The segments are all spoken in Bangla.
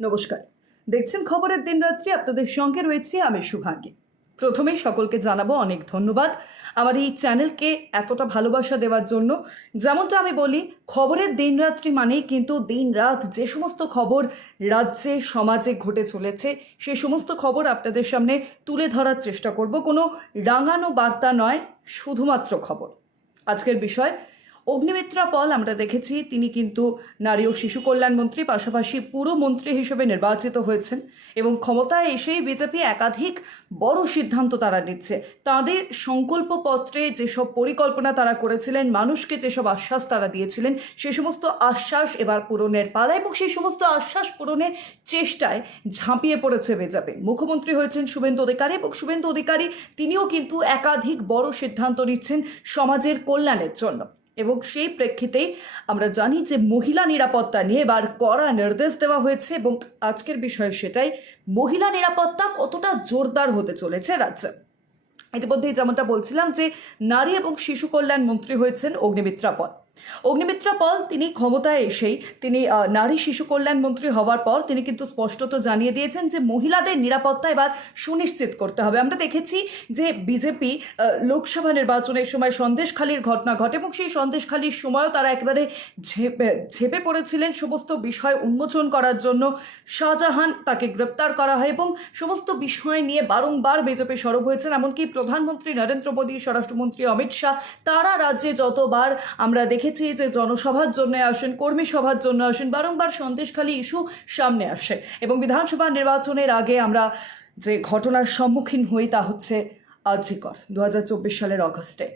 নমস্কার, দেখছেন খবরের দিনরাত্রি। আপনাদের সঙ্গে রয়েছে আমি শুভাঙ্গী। প্রথমেই সকলকে জানাবো অনেক ধন্যবাদ আমার এই চ্যানেলকে এতটা ভালোবাসা দেওয়ার জন্য। যেমনটা আমি বলি, খবরের দিনরাত্রি মানেই কিন্তু দিন রাত যে সমস্ত খবর রাজ্যে সমাজে ঘটে চলেছে সে সমস্ত খবর আপনাদের সামনে তুলে ধরার চেষ্টা করব। কোনো রাঙানো বার্তা নয়, শুধুমাত্র খবর। আজকের বিষয় অগ্নিমিত্রা পল। আমরা দেখেছি তিনি কিন্তু নারী ও শিশু কল্যাণ মন্ত্রী, পাশাপাশি পুরমন্ত্রী হিসেবে নির্বাচিত হয়েছেন এবং ক্ষমতায় এসেই বিজেপি একাধিক বড় সিদ্ধান্ত তারা নিচ্ছে। তাদের সংকল্পপত্রে যেসব পরিকল্পনা তারা করেছিলেন, মানুষকে যেসব আশ্বাস তারা দিয়েছিলেন, সে সমস্ত আশ্বাস এবার পূরণের পালা এবং সেই সমস্ত আশ্বাস পূরণের চেষ্টায় ঝাঁপিয়ে পড়েছে বিজেপি। মুখ্যমন্ত্রী হয়েছেন শুভেন্দু অধিকারী এবং শুভেন্দু অধিকারী তিনিও কিন্তু একাধিক বড় সিদ্ধান্ত নিচ্ছেন সমাজের কল্যাণের জন্য। এবং সেই প্রেক্ষিতেই আমরা জানি যে মহিলা নিরাপত্তা নিয়ে এবার কড়া নির্দেশ দেওয়া হয়েছে এবং আজকের বিষয় সেটাই, মহিলা নিরাপত্তা কতটা জোরদার হতে চলেছে রাজ্যে। ইতিমধ্যেই যেমনটা বলছিলাম যে নারী এবং শিশু কল্যাণ মন্ত্রী হয়েছেন অগ্নিমিত্রা পল। অগ্নিমিত্রা পল তিনি ক্ষমতায় এসেই তিনি নারী শিশু কল্যাণ মন্ত্রী হওয়ার পর তিনি কিন্তু স্পষ্টত জানিয়ে দিয়েছেন যে মহিলাদের নিরাপত্তা এবার সুনিশ্চিত করতে হবে। আমরা দেখেছি যে বিজেপি লোকসভা নির্বাচনের সময় সন্দেশখালির ঘটনা ঘটে এবং সেই সন্দেশখালির সময়ও তারা একেবারে ঝেপে পড়েছিলেন সমস্ত বিষয় উন্মোচন করার জন্য। শাহজাহান তাকে গ্রেপ্তার করা হয় এবং সমস্ত বিষয় নিয়ে বারংবার বিজেপি সরব হয়েছেন। এমনকি প্রধানমন্ত্রী নরেন্দ্র মোদী, স্বরাষ্ট্রমন্ত্রী অমিত শাহ, তারা রাজ্যে যতবার আমরা দেখেছি যে জনসভার জন্য আসেন, কর্মী সভার জন্য আসেন, বারংবার সন্দেশখালি ইস্যু সামনে আসে। এবং বিধানসভা নির্বাচনের আগে আমরা যে ঘটনার সম্মুখীন হই তা হচ্ছে আরজিকর 2024 সালের অগস্টে।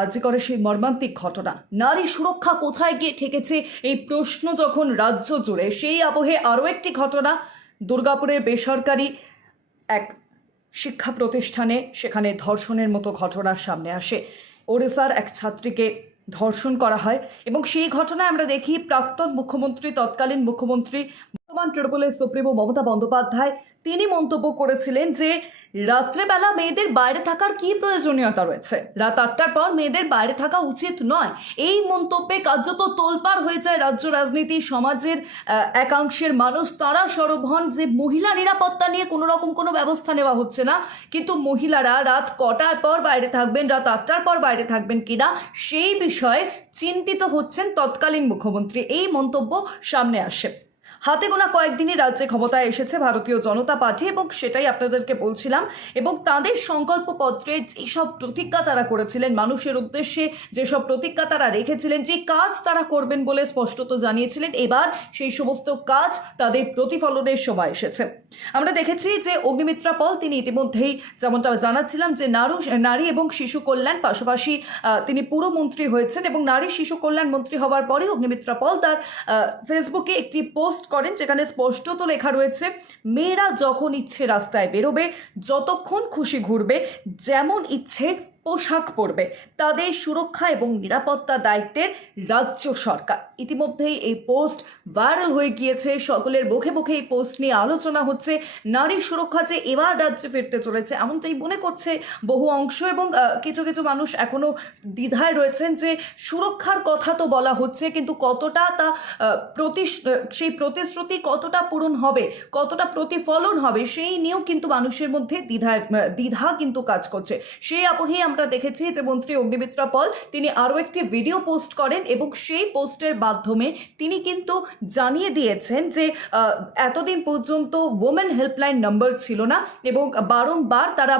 আরজিকরের সেই মর্মান্তিক ঘটনা, নারী সুরক্ষা কোথায় গিয়ে ঠেকেছে এই প্রশ্ন যখন রাজ্য জুড়ে, সেই আবহে আরও একটি ঘটনা দুর্গাপুরের বেসরকারি এক শিক্ষা প্রতিষ্ঠানে, সেখানে ধর্ষণের মতো ঘটনার সামনে আসে। ওড়িশার এক ছাত্রীকে ধর্ষণ করা হয় এবং সেই ঘটনায় আমরা দেখি প্রাক্তন মুখ্যমন্ত্রী, তৎকালীন মুখ্যমন্ত্রী, বর্তমান তৃণমূলের সুপ্রিমো মমতা বন্দ্যোপাধ্যায় তিনি মন্তব্য করেছিলেন যে রাত্রেবেলা মেয়েদের বাইরে থাকার কি প্রয়োজনীয়তা রয়েছে, রাত 8টার পর মেয়েদের বাইরে থাকা উচিত নয়। এই মন্তব্যে কার্যত তোলপাড় হয়ে যায় রাজ্য রাজনীতি, সমাজের একাংশের মানুষ তারা সরব হন যে মহিলা নিরাপত্তা নিয়ে কোনো রকম কোনো ব্যবস্থা নেওয়া হচ্ছে না, কিন্তু মহিলারা রাত কটার পর বাইরে থাকবেন, রাত 8টার পর বাইরে থাকবেন কিনা সেই বিষয়ে চিন্তিত হচ্ছেন তৎকালীন মুখ্যমন্ত্রী। এই মন্তব্য সামনে আসে। হাতে গোনা কয়েকদিনই রাজ্যে ক্ষমতায় এসেছে ভারতীয় জনতা পার্টি এবং সেটাই আপনাদেরকে বলছিলাম। এবং তাদের সংকল্পপত্রে যেসব প্রতিজ্ঞা তারা করেছিলেন, মানুষের উদ্দেশ্যে যেসব প্রতিজ্ঞা তারা রেখেছিলেন, যে কাজ তারা করবেন বলে স্পষ্টত জানিয়েছিলেন, এবার সেই সমস্ত কাজ তাদের প্রতিফলনের সময় এসেছে। আমরা দেখেছি যে অগ্নিমিত্রা পল তিনি ইতিমধ্যেই যেমনটা জানাচ্ছিলাম যে নারী এবং শিশু কল্যাণ, পাশাপাশি তিনি পুরমন্ত্রী হয়েছেন এবং নারী শিশু কল্যাণ মন্ত্রী হওয়ার পরে অগ্নিমিত্রা পল তার ফেসবুকে একটি পোস্ট করেন যেখানে স্পষ্টত লেখা রয়েছে, মেয়েরা যখন ইচ্ছে রাস্তায় বেরোবে, যতক্ষণ খুশি ঘুরবে, যেমন ইচ্ছে পোশাক পরবে, তাদের সুরক্ষা এবং নিরাপত্তা দায়িত্বের রাজ্য সরকার। ইতিমধ্যেই এই পোস্ট ভাইরাল হয়ে গিয়েছে, সকলের মুখে মুখে এই পোস্ট নিয়ে আলোচনা হচ্ছে। নারী সুরক্ষা যে এবার রাজ্যে ফিরতে চলেছে এমনটাই মনে করছে বহু অংশ এবং কিছু কিছু মানুষ এখনো দ্বিধায় রয়েছেন যে সুরক্ষার কথা তো বলা হচ্ছে, কিন্তু কতটা তা সেই প্রতিশ্রুতি কতটা পূরণ হবে, কতটা প্রতিফলন হবে সেই নিয়েও কিন্তু মানুষের মধ্যে দ্বিধা কিন্তু কাজ করছে। সেই আবহেই আমরা দেখেছি যে মন্ত্রী অগ্নিমিত্রা পল তিনি আরও একটি ভিডিও পোস্ট করেন এবং সেই পোস্টের মাধ্যমে তিনি কিন্তু জানিয়ে দিয়েছেন যে এতদিন পর্যন্ত ওমেন হেল্পলাইন নাম্বার ছিল না এবং বারংবার তারা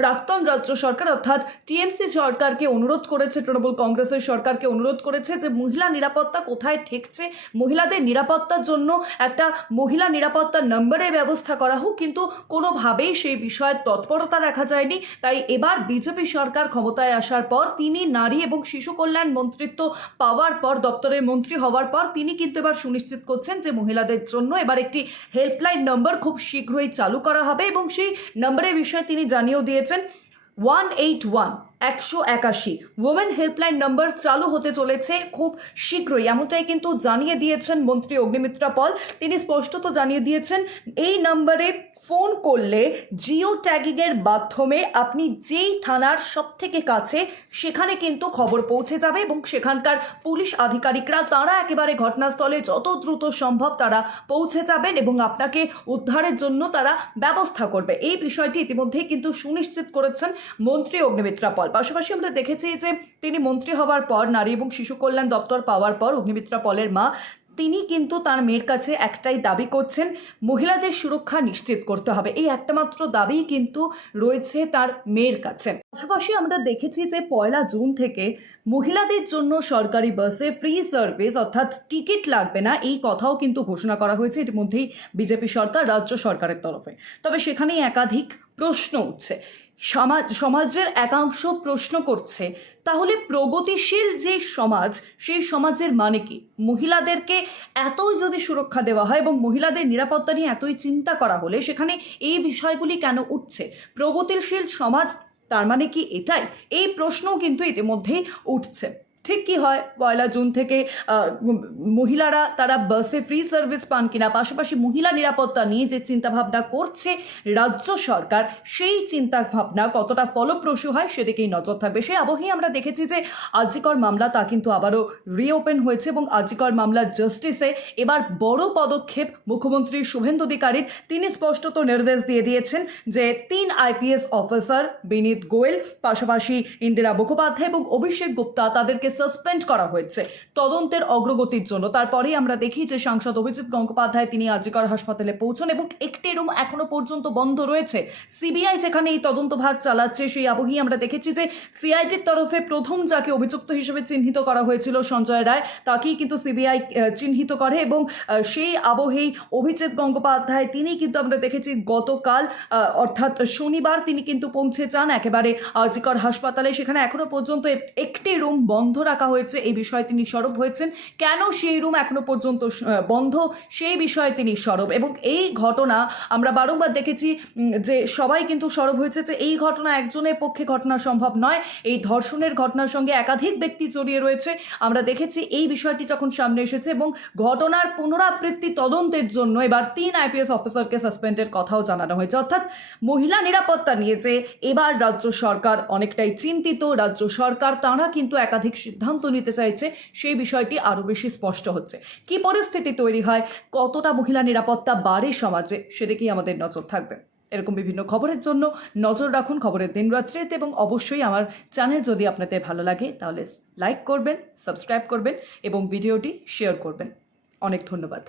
প্রাক্তন রাজ্য সরকার অর্থাৎ টিএমসি সরকারকে অনুরোধ করেছে, তৃণমূল কংগ্রেসের সরকারকে অনুরোধ করেছে যে মহিলা নিরাপত্তা কোথায় ঠেকছে, মহিলাদের নিরাপত্তার জন্য একটা মহিলা নিরাপত্তা নম্বরের ব্যবস্থা করা হোক, কিন্তু কোনোভাবেই সেই বিষয়ে তৎপরতা দেখা যায়নি। তাই এবার বিজেপি সরকার ক্ষমতায় আসার পর তিনি নারী এবং শিশু কল্যাণ মন্ত্রিত্ব পাওয়ার পর, দপ্তরের মন্ত্রী হওয়ার পর তিনি কিন্তু এবার সুনিশ্চিত করছেন যে মহিলাদের জন্য এবার একটি হেল্পলাইন নম্বর খুব শীঘ্রই চালু করা হবে এবং সেই নম্বরের বিষয়ে তিনি জানিয়েও দিয়েছেন 181 ওমেন হেল্পলাইন নম্বর চালু হতে চলেছে খুব শীঘ্রই, এমনটাই কিন্তু জানিয়ে দিয়েছেন মন্ত্রী অগ্নিমিত্রা পল। তিনি স্পষ্টত জানিয়ে দিয়েছেন এই নম্বরে ফোন করলে জিও ট্যাগিংয়ের মাধ্যমে আপনি যেই থানার সব থেকে কাছে সেখানে কিন্তু খবর পৌঁছে যাবে এবং সেখানকার পুলিশ আধিকারিকরা তারা একেবারে ঘটনাস্থলে যত দ্রুত সম্ভব তারা পৌঁছে যাবেন এবং আপনাকে উদ্ধারের জন্য তারা ব্যবস্থা করবে। এই বিষয়টি ইতিমধ্যেই কিন্তু সুনিশ্চিত করেছেন মন্ত্রী অগ্নিমিত্রা পল। পাশাপাশি আমরা দেখেছি যে তিনি মন্ত্রী হওয়ার পর, নারী এবং শিশু কল্যাণ দপ্তর পাওয়ার পর অগ্নিমিত্রা পলের মা তিনি কিন্তু তার মেয়ের কাছে একটাই দাবি করছেন, মহিলাদের সুরক্ষা নিশ্চিত করতে হবে। এই একটা মাত্র দাবি কিন্তু রয়েছে তার মেয়ের কাছে। পাশাপাশি আমরা দেখেছি যে 1 জুন থেকে মহিলাদের জন্য সরকারি বাসে ফ্রি সার্ভিস অর্থাৎ টিকিট লাগবে না, এই কথাও কিন্তু ঘোষণা করা হয়েছে ইতিমধ্যেই বিজেপি সরকার, রাজ্য সরকারের তরফে। তবে সেখানেই একাধিক প্রশ্ন উঠছে। সমাজের একাংশ প্রশ্ন করছে, তাহলে প্রগতিশীল যে সমাজ, সেই সমাজের মানে কি? মহিলাদেরকে এতই যদি সুরক্ষা দেওয়া হয় এবং মহিলাদের নিরাপত্তা নিয়ে এতই চিন্তা করা হলে সেখানে এই বিষয়গুলি কেন উঠছে? প্রগতিশীল সমাজ তার মানে কি এটাই? এই প্রশ্নও কিন্তু ইতিমধ্যেই উঠছে। ঠিক কি হয় 1 জুন থেকে মহিলারা তারা বাসে ফ্রি সার্ভিস পান কিনা, পাশাপাশি মহিলা নিরাপত্তা নিয়ে যে চিন্তাভাবনা করছে রাজ্য সরকার, সেই চিন্তাভাবনা কতটা ফলপ্রসূ হয় সেদিকেই নজর থাকবে। সেই আবহেই আমরা দেখেছি যে আরজিকর মামলা তা কিন্তু আবারও রিওপেন হয়েছে এবং আরজিকর মামলার জাস্টিসে এবার বড় পদক্ষেপ মুখ্যমন্ত্রী শুভেন্দু অধিকারীর। তিনি স্পষ্টত নির্দেশ দিয়ে দিয়েছেন যে 3 IPS অফিসার বিনীত গোয়েল, পাশাপাশি ইন্দিরা মুখোপাধ্যায় এবং অভিষেক গুপ্তা তাদেরকে সাসপেন্ড করা হয়েছে তদন্তের অগ্রগতির জন্য। তারপরেই আমরা দেখি যে সাংসদ অভিজিৎ গঙ্গোপাধ্যায় তিনি আরজিকর হাসপাতালে পৌঁছন এবং একটি রুম এখনো পর্যন্ত বন্ধ রয়েছে। সিবিআই যেখানে এই তদন্তভাগ চালাচ্ছে, সেই আবহেই আমরা দেখেছি যে সিআইডির তরফে প্রথম যাকে অভিযুক্ত হিসেবে চিহ্নিত করা হয়েছিল সঞ্জয় রায়, তাকেই কিন্তু সিবিআই চিহ্নিত করে এবং সেই আবহেই অভিজিৎ গঙ্গোপাধ্যায় তিনি কিন্তু আমরা দেখেছি গতকাল অর্থাৎ শনিবার তিনি কিন্তু পৌঁছে যান একেবারে আরজিকর হাসপাতালে। সেখানে এখনো পর্যন্ত একটি রুম বন্ধ রাখা হয়েছে, এই বিষয়ে তিনি সরব হয়েছেন। কেন সেই রুম এখনো পর্যন্ত বন্ধ সেই বিষয়ে তিনি সরব। এবং এই ঘটনা আমরা বারংবার দেখেছি যে সবাই কিন্তু সরব হয়েছে যে এই ঘটনা একজনের পক্ষে ঘটনা সম্ভব নয়, এই ধর্ষণের ঘটনার সঙ্গে একাধিক ব্যক্তি জড়িয়ে রয়েছে। আমরা দেখেছি এই বিষয়টি যখন সামনে এসেছে এবং ঘটনার পুনরাবৃত্তি তদন্তের জন্য এবার 3 IPS অফিসারকে সাসপেন্ডের কথাও জানানো হয়েছে। অর্থাৎ মহিলা নিরাপত্তা নিয়ে যে এবার রাজ্য সরকার অনেকটাই চিন্তিত, রাজ্য সরকার তারা কিন্তু একাধিক সিদ্ধান্ত নিতে চাইছে, সেই বিষয়টি আরো বেশি স্পষ্ট হচ্ছে। কি পরিস্থিতি তৈরি হয়, কতটা মহিলা নিরাপত্তা বাড়ে সমাজে, সেদিকেই আমাদের নজর থাকবে। এরকম বিভিন্ন খবরের জন্য নজর রাখুন খবরের দিনরাত্রিতে এবং অবশ্যই আমার চ্যানেল যদি আপনাদের ভালো লাগে তাহলে লাইক করবেন, সাবস্ক্রাইব করবেন এবং ভিডিওটি শেয়ার করবেন। অনেক ধন্যবাদ।